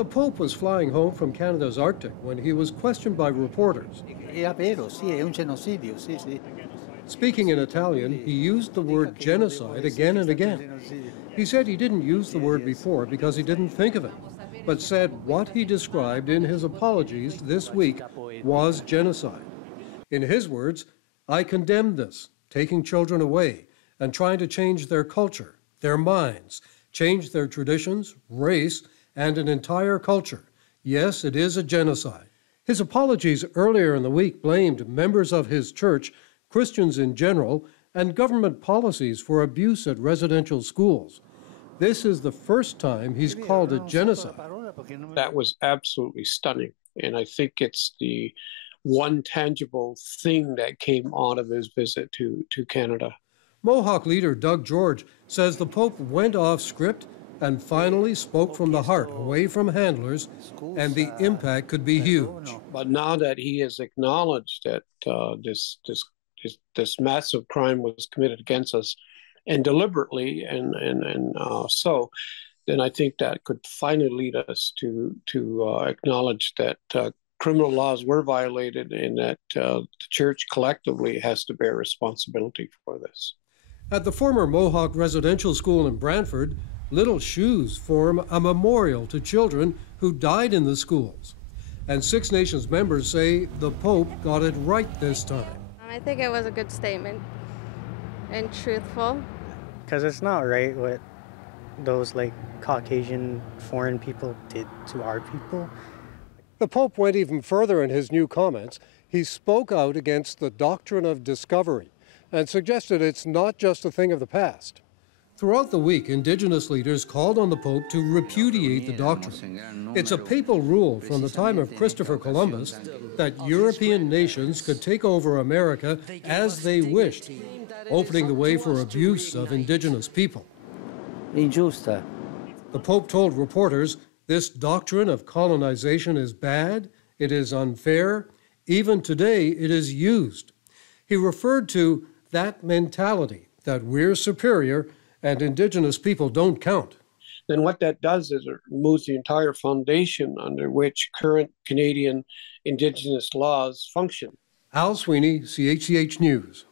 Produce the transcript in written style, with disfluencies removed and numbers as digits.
The Pope was flying home from Canada's Arctic when he was questioned by reporters. Speaking in Italian, he used the word genocide again and again. He said he didn't use the word before because he didn't think of it, but said what he described in his apologies this week was genocide. In his words, I condemn this, taking children away and trying to change their culture, their minds, change their traditions, race, and an entire culture. Yes, it is a genocide. His apologies earlier in the week blamed members of his church, Christians in general, and government policies for abuse at residential schools. This is the first time he's called it genocide. That was absolutely stunning, and I think it's the one tangible thing that came out of his visit to Canada. Mohawk leader Doug George says the Pope went off script and finally spoke from the heart, away from handlers, and the impact could be huge. But now that he has acknowledged that this massive crime was committed against us, and deliberately, so, then I think that could finally lead us to acknowledge that criminal laws were violated and that the church collectively has to bear responsibility for this. At the former Mohawk Residential School in Brantford, Little Shoes form a memorial to children who died in the schools. And Six Nations members say the Pope got it right this time. I think it was a good statement and truthful. Because it's not right what those Caucasian foreign people did to our people. The Pope went even further in his new comments. He spoke out against the doctrine of discovery and suggested it's not just a thing of the past. Throughout the week, Indigenous leaders called on the Pope to repudiate the doctrine. It's a papal rule from the time of Christopher Columbus that European nations could take over America as they wished, opening the way for abuse of Indigenous people. Injusta. The Pope told reporters this doctrine of colonization is bad, it is unfair, even today it is used. He referred to that mentality that we're superior and Indigenous people don't count. Then what that does is it removes the entire foundation under which current Canadian Indigenous laws function. Al Sweeney, CHCH News.